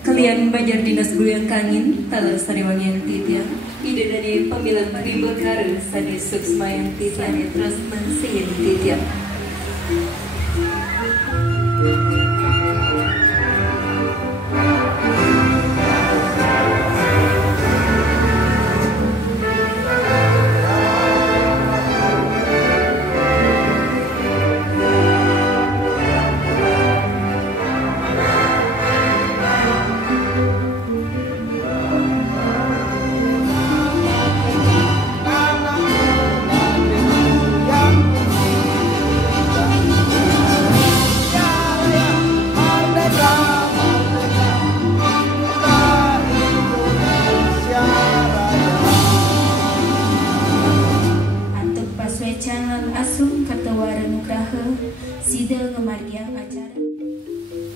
Kalian Banjar Dinas Guyang Kangin talar sariwangian titian ide dari pemilihan ribekar sani suksmayan titian terus mensiin titian.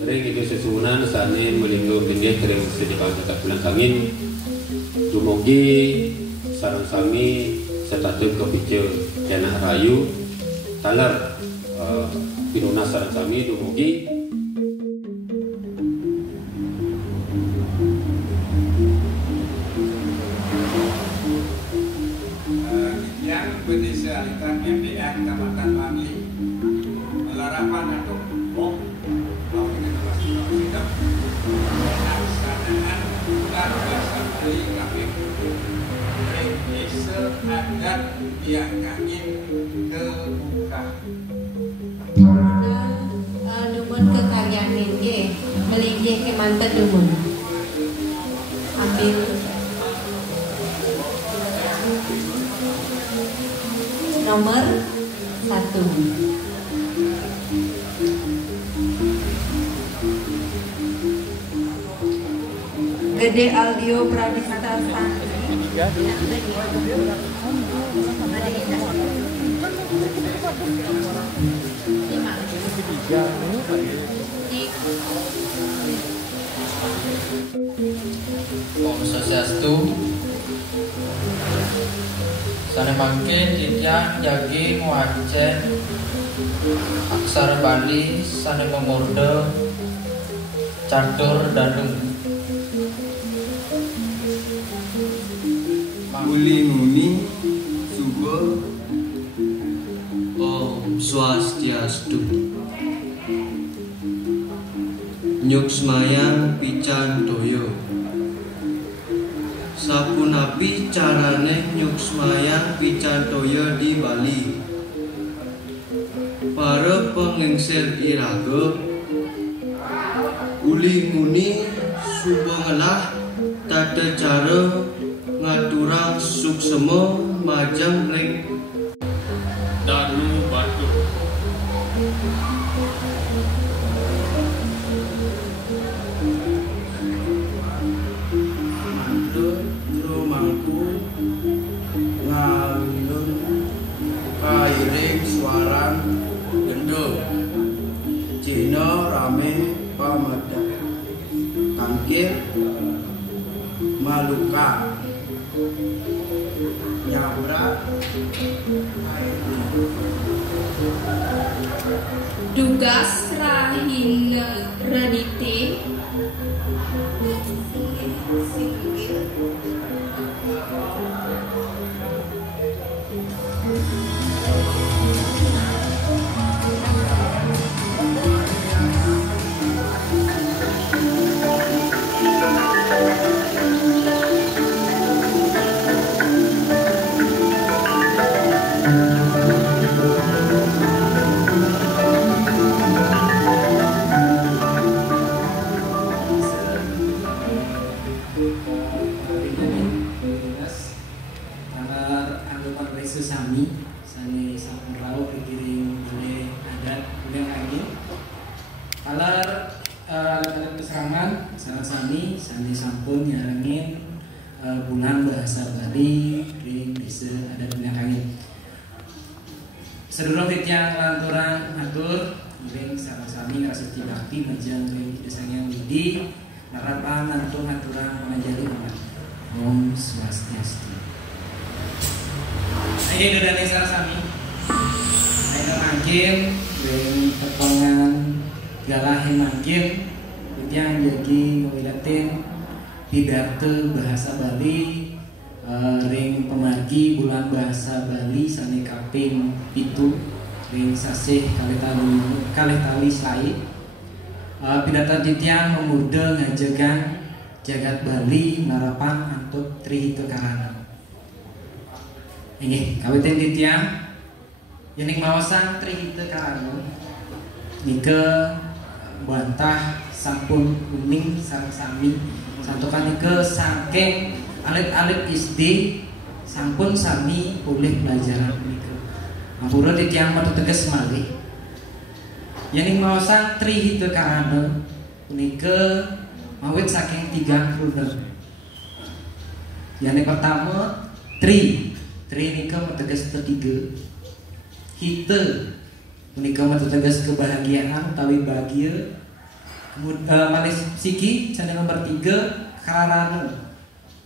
Ring itu sesunan sane melinggo bendeh kering sedikau tetap bulan kangin dumugi sarang sami setatuk kepicu janak rayu talar pinuna sarang sami dumugi yang berdesa alitan MDA Kecamatan Mangli melarapan atau bom mau dengan sidang pelaksanaan bulan puasa Bali KPU Desa Adat yang Kangin kebuka. Dumun ke kalian ini melinggih ke mantan dumun ambil nomor 1. Gede Aldio Pradista Santri. Om Swastiastu. Sana mangke titian jagi ngwacen aksara Bali sana memurde catur dadung. Uli Muni Suba Om Swastiastu. Nyuksmaya Pican Toyo. Sapunapi carane nyuksmaya Pican Toyo di Bali. Para pengengsir iraga Uli Muni Suba ngelah tata cara ngaturang suksema majang ring Danu Batu. mantra rumangku ngalun kairing suaran gendo Cina rame pamada tangkir maluka nyabrak Dugas Rahina Radite sani sampun nyarengin bulan bahasa Bali ring desa adat Minangkangin. Sedulur titiang lanturan atur ring sareng-sami ngraseti bakti majang ring desa yang widi harapan lantung aturan mengajari umat. Om Swastiastu. Ayo dodane sareng-sami. Ayo mangkin ring petongan galah mangkin titiang jagi ngawilatin pidato bahasa Bali ring pemargi bulan bahasa Bali sane kaping itu ring sasih kalih tali slai pidato titiang memuda ngajegan jagat Bali narapan antuk trihita karana. Inggih kawitin titiang yening maosan trihita karana nika bantah sampun kuning sareng sami santukan nika saking alit-alit SD sampun sami oleh pelajaran menika. Ampura titiang matu teges malih. Yening maosan trihita karana punika mawit saking 3 rune. Yang pertama tri nika teges ketiga. Hita punika teges kebahagiaan utawi bahagia. Manis siki canda nomor 3 karana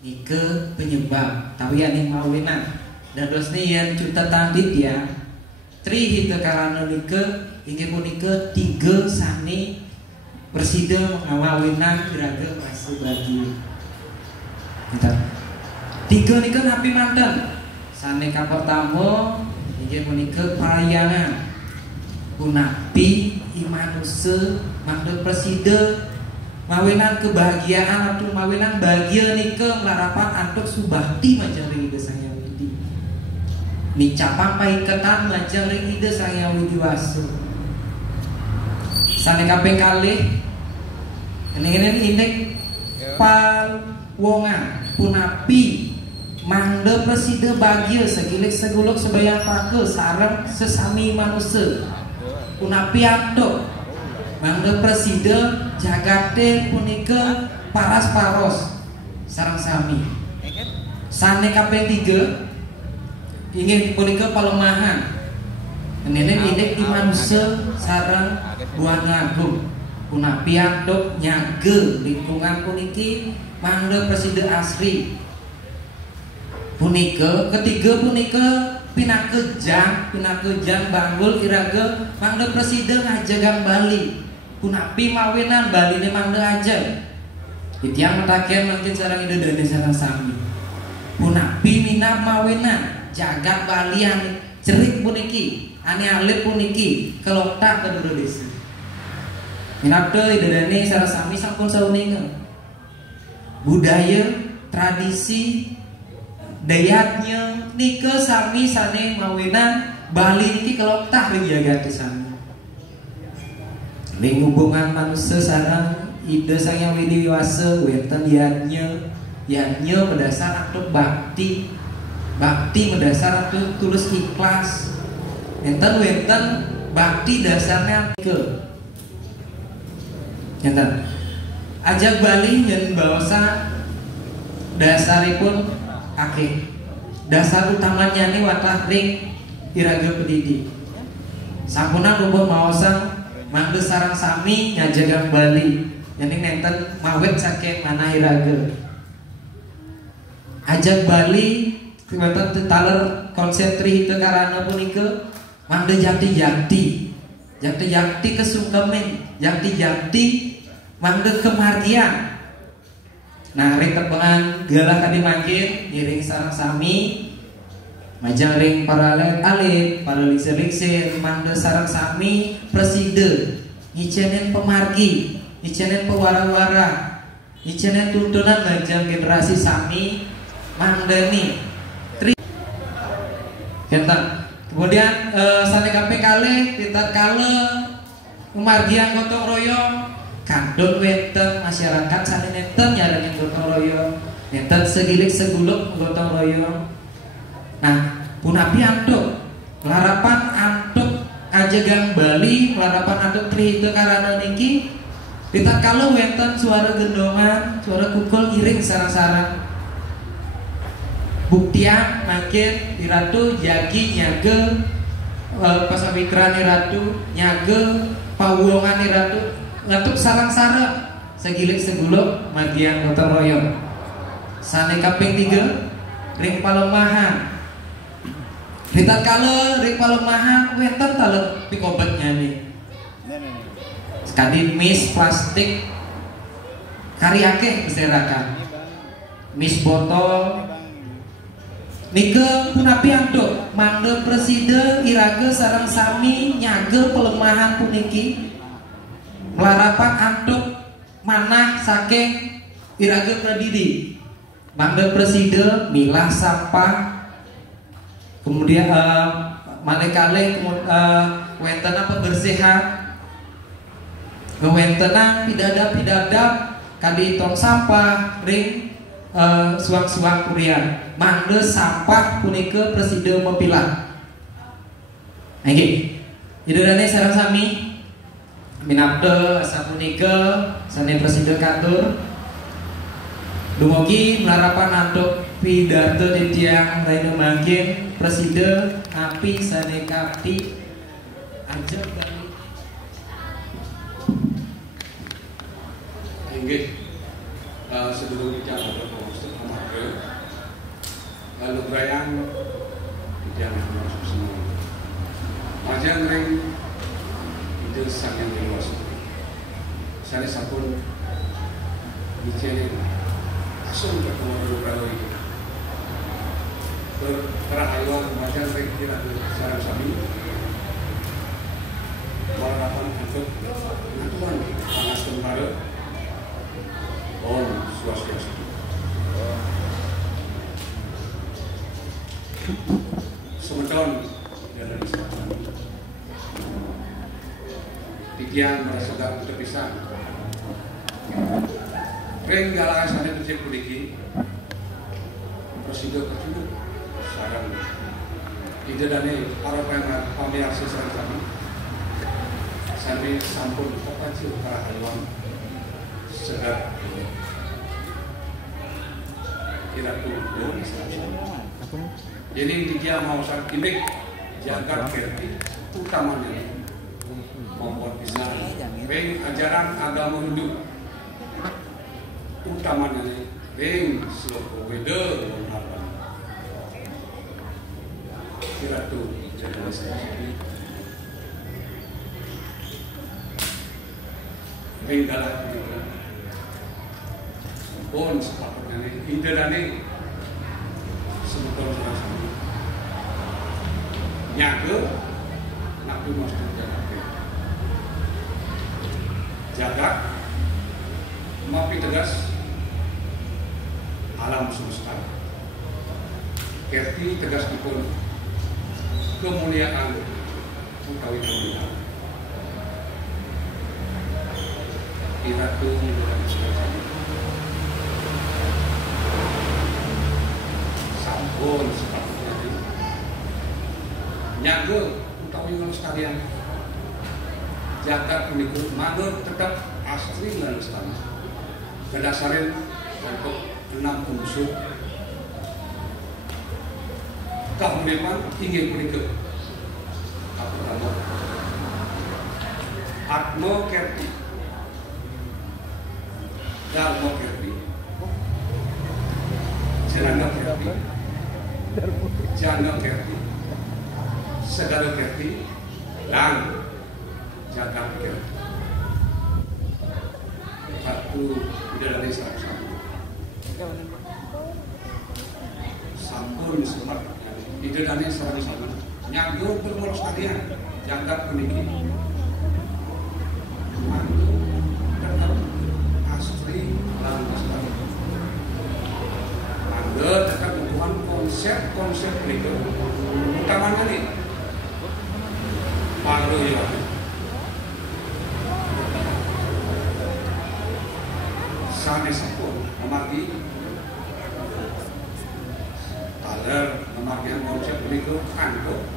nika penyebab tawi aning mawinan dados yang cuta tandit ya tri hita karana nika inggih punika 3 sani persida mengawawinan iraga masa bahagia. Kita 3 nika napi manten sane ka pertama inggih punika parayangan punapi imanusa mangda presida mawinan kebahagiaan atau mawinan bahagia nika melarapan antuk subakti majang ring ide sang yang widi micapang paiketan majang ring ide sang yang widi wasu sane kaping kalih ini indek pawongan punapi mangda presida bahagia segilik seguluk sebayang pake sareng sesami manusia punapi antuk mangda presida jagate punika paras paros sareng sami sane kaping 3 ingin punika pelemahan nenen indek di manusia sareng buah ngagung punapi antuk nyage lingkungan puniki mangda presida asri punika ketiga punika pinakejang banggul iraga mangda presida ngajagang Bali punapi mawinan Bali ini mangda aja titiang mataken mungkin sareng ide dene sareng sami punapi minat mawinan jagat Bali ane cerik puniki ane alit puniki keloktak kedua desa minat ide dene sareng sami sampun sauninga budaya tradisi dayatnya nika sami sane mawinan Bali niki keloktak ring jagat sami ning hubungan manusia sareng ide sang yang widi wasa wenten yatnya berdasar antuk bakti berdasar antuk tulus ikhlas wenten bakti dasarnya ke enten ajak Bali yen bawasa dasaripun akeh dasar utamanya nih watah ring iraga pendidik sampuna rubuh maosan mangga sareng sami ngajagang Bali yang nenten mawet saking manah iraga ajak Bali wonten taler konsep trihita karana punika mangga jakti kesungkemen jakti mangga kemargian. Nah ring tepengan galah kadi mangkin ngiring sareng sami majang ring para alit para liksir mangga sareng sami presida ngicenen pemargi ngicenen pewara-wara ngicenen tuntunan majang generasi sami mandani kemudian sane kaping kalih titat kale pemargian gotong royong kandung wenten masyarakat sane nenten nyarengen gotong royong nenten segilik seguluk gotong royong. Nah punapi antuk larapan antuk ajegang Bali larapan antuk trihita karana niki Ditatkala wonten suara gendongan, suara kukul iring sarang-sarang. Buktian makin iratu jagi nyage pasawitran iratu nyage pawuongan iratu ngatuk sarang-sarang segilik seguluk magian gotong royong. Sane kaping 3 ring palemahan. Ditatkala ring palemahan wonten talep pikobat nyane. Sekali mis plastik kariake berserakan. Mis botol nike punapi anduk mangga presiden iraga sareng sami nyage pelemahan puniki melarapan anduk manah saking iraga pradidi mangga presiden milah sampah kemudian manekale wentena pembersihan ngewentena pidadap kali tong sampah ring suang-suang kurian mangga sampah punika presiden mempilah. Nggih. Idurane sareng sami minapte sapunika sane presiden katur dumugi melarapan antuk pidato titiang raina mangkin presiden api sane kapti ajeng bali. Nggih. Sebelum bicara berproses maka lalu berayang tidak masuk semua. Macam ring itu sangat luas. Saya sapun bicara langsung ke keluar itu. Berayang macam ring tidak sarang sami. Walaupun untuk aturan panas tentara. On Swastiastu. Semeton dari selatan. Tikian merasa gak terpisah. Ring galah sana terjadi puliki. Presiden terjadi. Sarang. Tidak ada para pengen pamer sesuatu kami. Sampai sampun kopasi para haluan. Sedap. Kira tuh jadi dia mau saat ini jaga kerti utamanya maupun bisa ring ajaran agama Hindu utamanya ring sloka Weda kira tuh jadi ring galak pun sepatutnya ini sebetulnya sama nyaga nabi mesti jaga mapi tegas alam semesta kerti tegas dipun kemuliaan utawi kemuliaan iratu dan sebagainya sampun sepatutnya nyaga utawi nang sekalian jagat menikut manut tetap asli dan lestari berdasarkan untuk 6 unsur kehidupan ingin menikut apa pertama atmo kerti dalmo kerti Serangga kerti Jangga kerti Segala kerti dan jaga kerti satu tidak ada satu sampun sempat tidak ada sama nyanggur bermulus kalian jaga peniki mantu tetap asli dan asli mantu tetap membuat konsep itu utamanya nih Paru ya. Sane sapun memargi taler memargi konsep niku kanto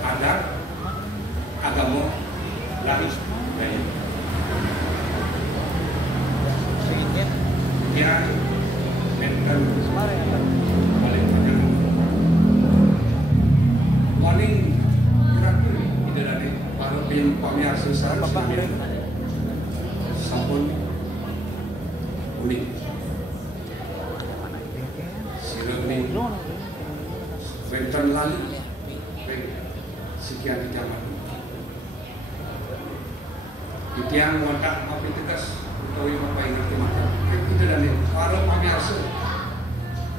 adat agama lahir bayi kebahagiaan dan paling banyak paling terakhir tidak ada para pamiarsa sampun unik sireng ni benten lali sekian zaman Itiang wadah api tegas utawi bapak ngerti mata kita dan para pamiarsa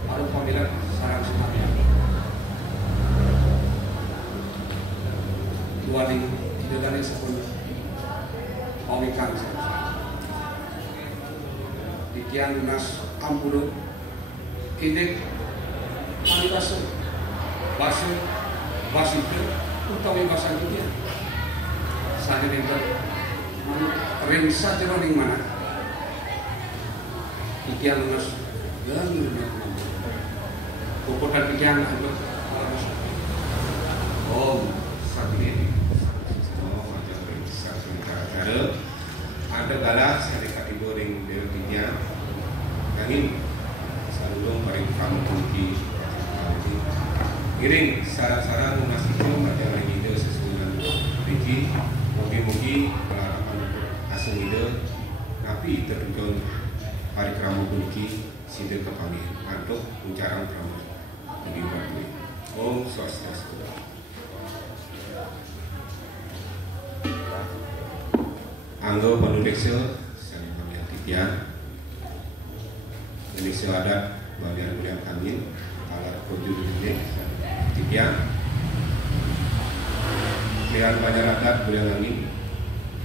para pamilat sarang semuanya dua di tidak sepuluh pawikan Itiang lunas ampuru ini kali bahasa itu utawi bahasa dunia saya dengar ring saja ning mana ikian lunas dan kokotan ikian untuk sabili satu cara ada galah saya kategori ring deutinya angin salulung paling kamu kunci iring sarang-sarang masih itu macam lagi dia sesuai biji mugi-mugi asal ide napi terjun hari keramu kunci sida kepanggil untuk mencarang keramu lebih baik. Om Swastiastu. Anggo pendudekse saya panggil Titian Indonesia adat bagian budaya angin alat kujur ini Titian Lian banyak adat budaya angin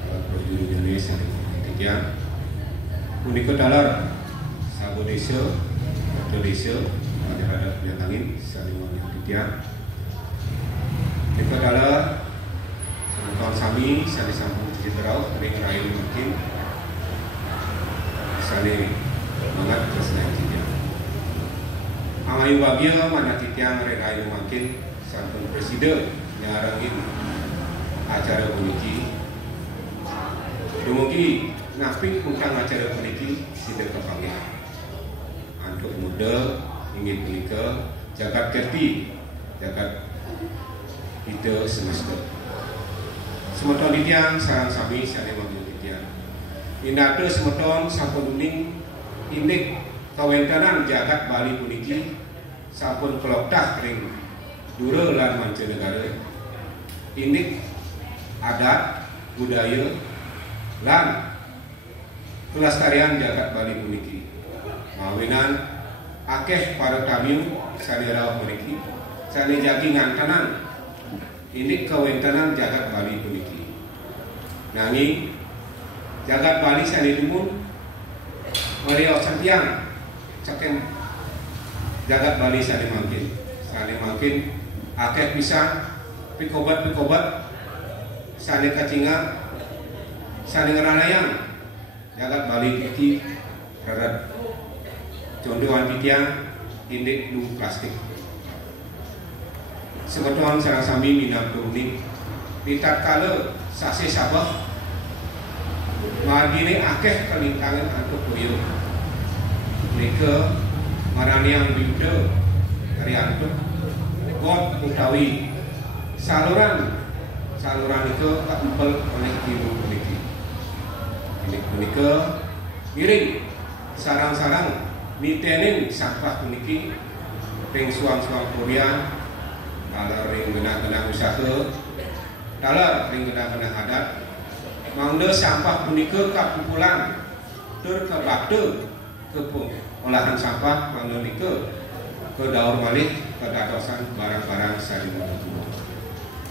Projuri Indonesia Titian Unika dalar Sabo desa Atau desa Banyak adat budaya angin Saling Titian Unika dalar Sanatauan sami Saling sambung Cicerau Ring Rayu mungkin Saling Mangat Keselain Titian Amayu Babia Mana Titian Ring Rayu mungkin Santun Presiden Nyarangin Acara puniki Dumugi ngaping tentang acara puniki sida kepanggil Antuk muda ingin punika jagat kerti jagat kita semesta semeton Titian sarang sami sane manggil Titian indate semeton sampun uning indik kawentanan jagat Bali puniki sampun keloktah ring dura lan mancanegara indik adat budaya lan kelestarian jagat Bali puniki mawinan akeh para tamu sane rawuh puniki sane jagi ngantanan ini kawentanan jagat Bali puniki nanging jagat Bali sane dumun Maria Santiang cekem jagat Bali sane mangkin akeh pisan pikobat sane kacinga sane ngeranayang jagat Bali iki rarat condohan Titian indik lu plastik sebetulan sarang sami minam kuning pitat kala sase sabah margine akeh kelintangan antuk boyo mereka maraniang bida dari antuk god utawi saluran itu empel oleh ibu puniki ini punika miring sarang-sarang mitenin sampah puniki ring suang-suang Korea dalar ring genah-genah usaha dalar ring genah-genah adat mangde sampah punika kakumpulan tur ke bakte ke olahan sampah mangde nika ke daur malih ke dadosan barang-barang sari mutu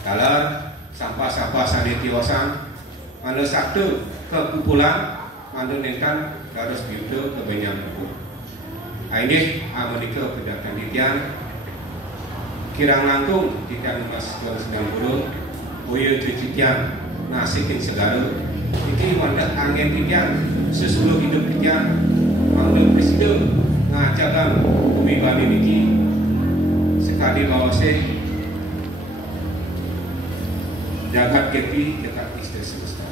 dalar sampah-sampah sane tiosan mangde sakte ke kumpulan mangde nentan dados biude ke benyam buku ini amonika pedagang Titian kirang langkung Titian Mas 290 Boyo Titian nasikin segala iki wandak angin Titian sesudah hidup Titian mangde presiden ngajakan bumi Bali niki sekali bawase jagat kepi jagat istri semesta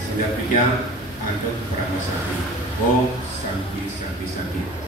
sehingga Titian Anton Prameswari. Om Santi Santi Santi.